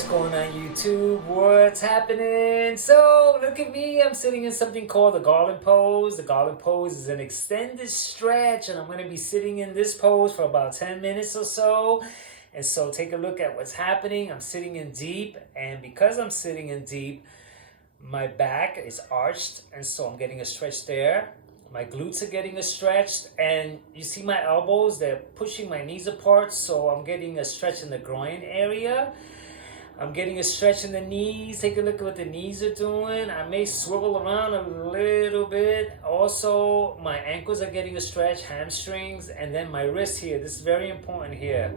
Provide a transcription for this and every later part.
What's going on YouTube? What's happening? So look at me, I'm sitting in something called the garland pose. The garland pose is an extended stretch and I'm going to be sitting in this pose for about 10 minutes or so. And so take a look at what's happening. I'm sitting in deep, and because I'm sitting in deep, my back is arched, and so I'm getting a stretch there. My glutes are getting a stretch, and you see my elbows, they're pushing my knees apart, so I'm getting a stretch in the groin area. I'm getting a stretch in the knees. Take a look at what the knees are doing. I may swivel around a little bit. Also, my ankles are getting a stretch, hamstrings, and then my wrist here. This is very important here.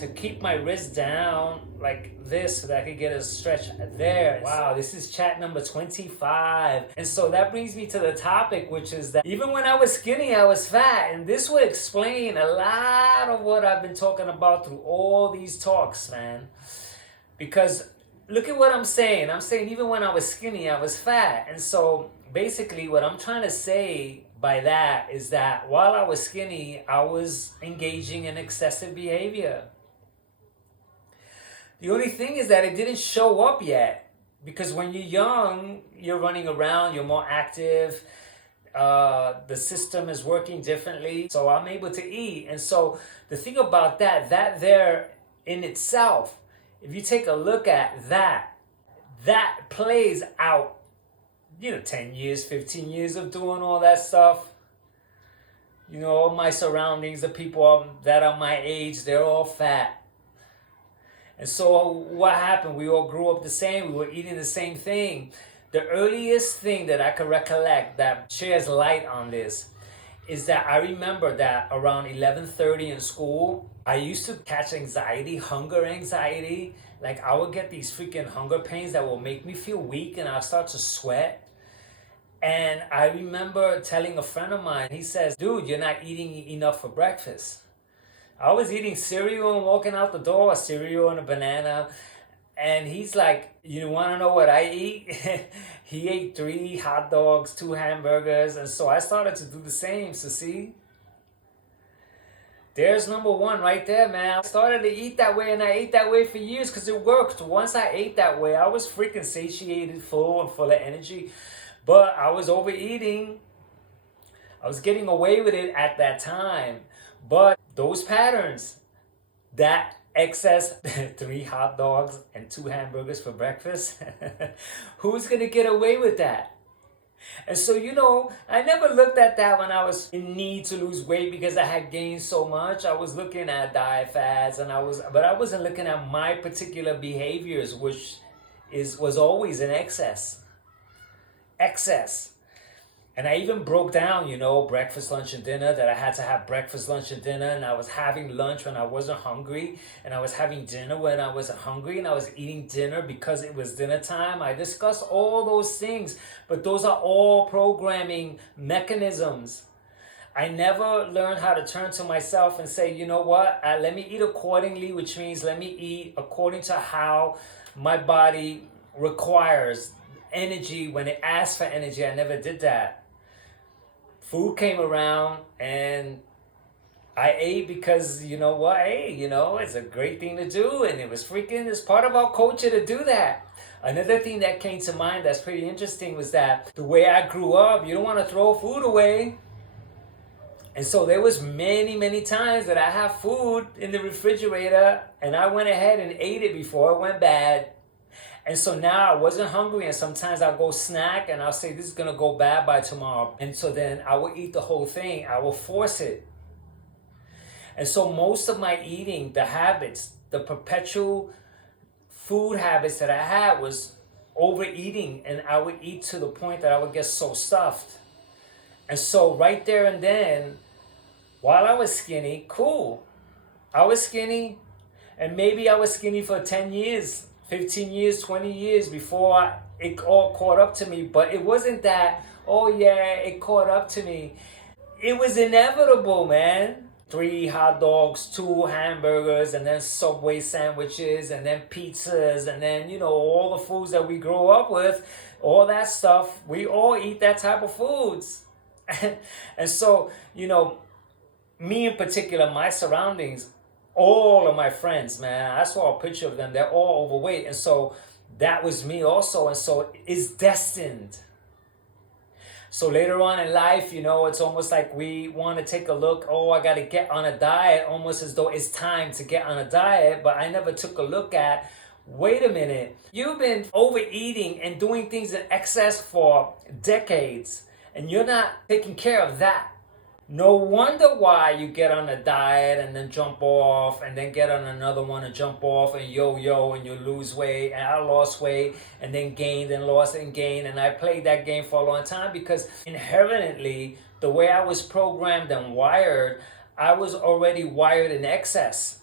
To keep my wrist down like this so that I can get a stretch there. Wow, this is chat number 25. And so that brings me to the topic, which is that even when I was skinny, I was fat. And this would explain a lot of what I've been talking about through all these talks, man. Because look at what I'm saying. I'm saying even when I was skinny, I was fat. And so basically what I'm trying to say by that is that while I was skinny, I was engaging in excessive behavior. The only thing is that it didn't show up yet, because when you're young, you're running around, you're more active, the system is working differently, so I'm able to eat. And so the thing about that there in itself, if you take a look at that plays out, 10 years, 15 years of doing all that stuff. All my surroundings, the people that are my age, they're all fat. And so what happened? We all grew up the same. We were eating the same thing. The earliest thing that I can recollect that sheds light on this is that I remember that around 11:30 in school, I used to catch anxiety, hunger anxiety. Like I would get these freaking hunger pains that will make me feel weak, and I'll start to sweat. And I remember telling a friend of mine, he says, dude, you're not eating enough for breakfast. I was eating cereal and walking out the door, a cereal and a banana. And he's like, you want to know what I eat? He ate 3 hot dogs, 2 hamburgers. And so I started to do the same. So see, there's number one right there, man. I started to eat that way, and I ate that way for years because it worked. Once I ate that way, I was freaking satiated, full of energy. But I was overeating. I was getting away with it at that time. But those patterns, that excess 3 hot dogs and 2 hamburgers for breakfast, who's going to get away with that? And so, I never looked at that when I was in need to lose weight because I had gained so much. I was looking at diet fads, but I wasn't looking at my particular behaviors, which was always in excess. And I even broke down, breakfast, lunch, and dinner, that I had to have breakfast, lunch, and dinner. And I was having lunch when I wasn't hungry. And I was having dinner when I wasn't hungry. And I was eating dinner because it was dinner time. I discussed all those things. But those are all programming mechanisms. I never learned how to turn to myself and say, you know what? Let me eat accordingly, which means let me eat according to how my body requires energy. When it asks for energy, I never did that. Food came around and I ate because, it's a great thing to do, and it's part of our culture to do that. Another thing that came to mind that's pretty interesting was that the way I grew up, you don't want to throw food away. And so there was many times that I have food in the refrigerator and I went ahead and ate it before it went bad. And so now I wasn't hungry, and sometimes I'll go snack and I'll say, this is going to go bad by tomorrow. And so then I will eat the whole thing. I will force it. And so most of my eating, the habits, the perpetual food habits that I had was overeating, and I would eat to the point that I would get so stuffed. And so right there and then, while I was skinny, cool. I was skinny, and maybe I was skinny for 10 years. 15 years, 20 years before it all caught up to me. But it wasn't that, oh yeah, it caught up to me. It was inevitable, man. 3 hot dogs, 2 hamburgers, and then Subway sandwiches, and then pizzas, and then, all the foods that we grew up with, all that stuff. We all eat that type of foods. And so, me in particular, my surroundings, All of my friends, man, I saw a picture of them. They're all overweight. And so that was me also. And so it's destined. So later on in life, it's almost like we want to take a look. Oh, I got to get on a diet, almost as though it's time to get on a diet. But I never took a look at, wait a minute, you've been overeating and doing things in excess for decades, and you're not taking care of that. No wonder why you get on a diet and then jump off and then get on another one and jump off and yo-yo and you lose weight. And I lost weight and then gained and lost and gained. And I played that game for a long time because inherently, the way I was programmed and wired, I was already wired in excess.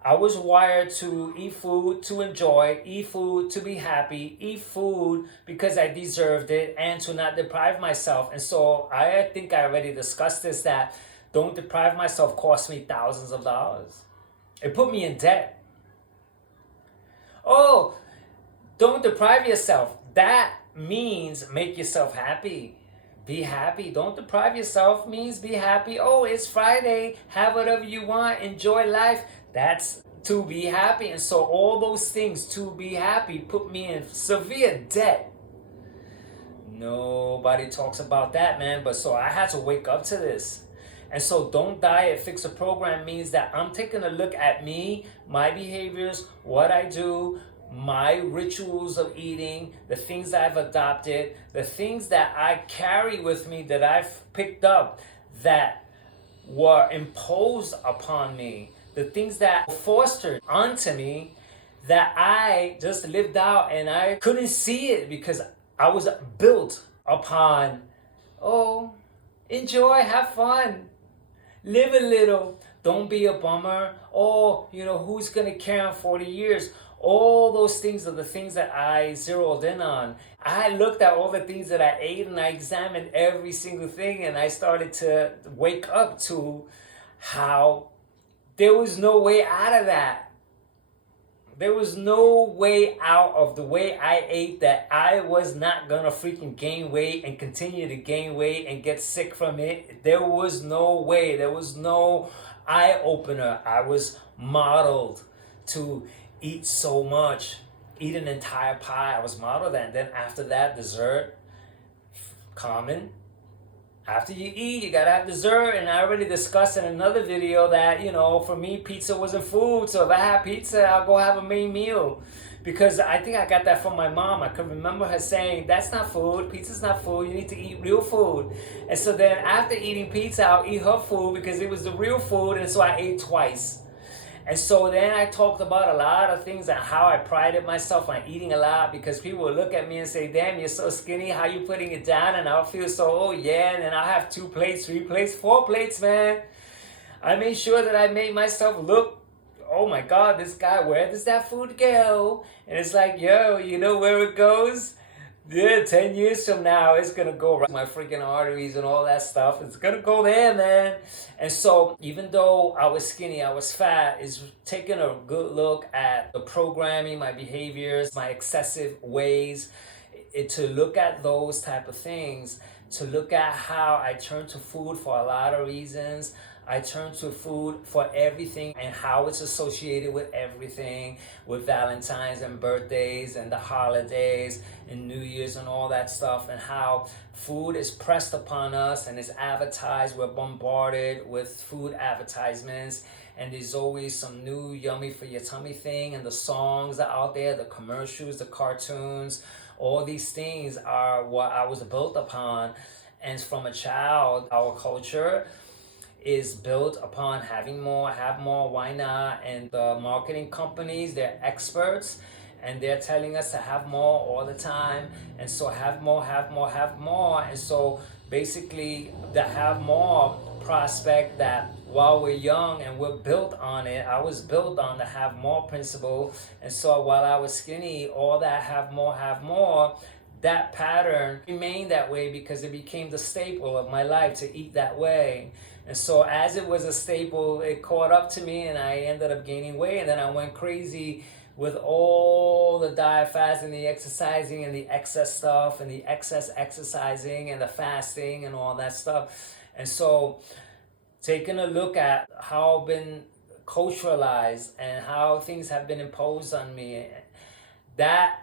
I was wired to eat food to enjoy, eat food to be happy, eat food because I deserved it, and to not deprive myself. And so I think I already discussed this, that don't deprive myself cost me thousands of dollars. It put me in debt. Oh, don't deprive yourself. That means make yourself happy. Be happy. Don't deprive yourself means be happy. Oh, it's Friday. Have whatever you want. Enjoy life. That's to be happy. And so all those things to be happy put me in severe debt. Nobody talks about that, man. But so I had to wake up to this. And so don't diet, fix a program means that I'm taking a look at me, my behaviors, what I do, my rituals of eating, the things I've adopted, the things that I carry with me that I've picked up that were imposed upon me, the things that were fostered onto me that I just lived out and I couldn't see it because I was built upon, oh, enjoy, have fun, live a little, don't be a bummer, oh, who's gonna care in 40 years? All those things are the things that I zeroed in on. I looked at all the things that I ate and I examined every single thing, and I started to wake up to how there was no way out of that. There was no way out of the way I ate that I was not gonna freaking gain weight and continue to gain weight and get sick from it. There was no way. There was no eye opener. I was modeled to eat so much, eat an entire pie. I was modeled that. And then after that, dessert, common. After you eat, you gotta have dessert. And I already discussed in another video that, for me, pizza wasn't food. So if I have pizza, I'll go have a main meal. Because I think I got that from my mom. I can remember her saying, that's not food. Pizza's not food. You need to eat real food. And so then after eating pizza, I'll eat her food because it was the real food. And so I ate twice. And so then I talked about a lot of things and how I prided myself on eating a lot because people would look at me and say, damn, you're so skinny. How you putting it down? And I'll feel so, oh yeah. And then I'll have 2 plates, 3 plates, 4 plates, man. I made sure that I made myself look, oh my God, this guy, where does that food go? And it's like, yo, you know where it goes? Yeah, 10 years from now, it's going to go right my freaking arteries and all that stuff. It's going to go there, man. And so even though I was skinny, I was fat, is taking a good look at the programming, my behaviors, my excessive ways, to look at those type of things, to look at how I turn to food for a lot of reasons. I turn to food for everything and how it's associated with everything, with Valentine's and birthdays and the holidays and New Year's and all that stuff, and how food is pressed upon us and is advertised. We're bombarded with food advertisements, and there's always some new yummy for your tummy thing, and the songs are out there, the commercials, the cartoons, all these things are what I was built upon. And from a child, our culture is built upon having more, have more, why not? And the marketing companies, they're experts, and they're telling us to have more all the time. And so have more, have more, have more. And so basically the have more prospect, that while we're young and we're built on it, I was built on the have more principle. And so while I was skinny, all that have more, that pattern remained that way because it became the staple of my life to eat that way. And so as it was a staple, it caught up to me and I ended up gaining weight. And then I went crazy with all the diet fast and the exercising and the excess stuff and the excess exercising and the fasting and all that stuff. And so taking a look at how I've been culturalized and how things have been imposed on me. That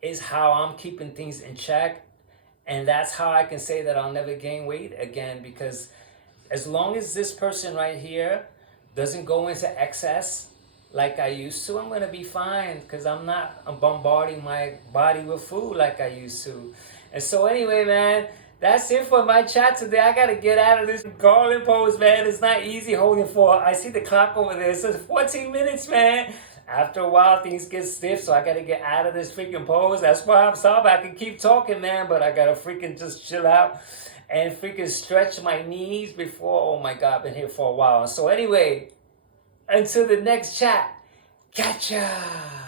is how I'm keeping things in check. And that's how I can say that I'll never gain weight again, because as long as this person right here doesn't go into excess like I used to, I'm going to be fine, because I'm bombarding my body with food like I used to. And so anyway, man, that's it for my chat today. I got to get out of this garland pose, man. It's not easy holding for, I see the clock over there. It says 14 minutes, man. After a while, things get stiff, so I got to get out of this freaking pose. That's why I'm sorry. I can keep talking, man, but I got to freaking just chill out and freaking stretch my knees before. Oh my God, I've been here for a while. So anyway, until the next chat, catcha.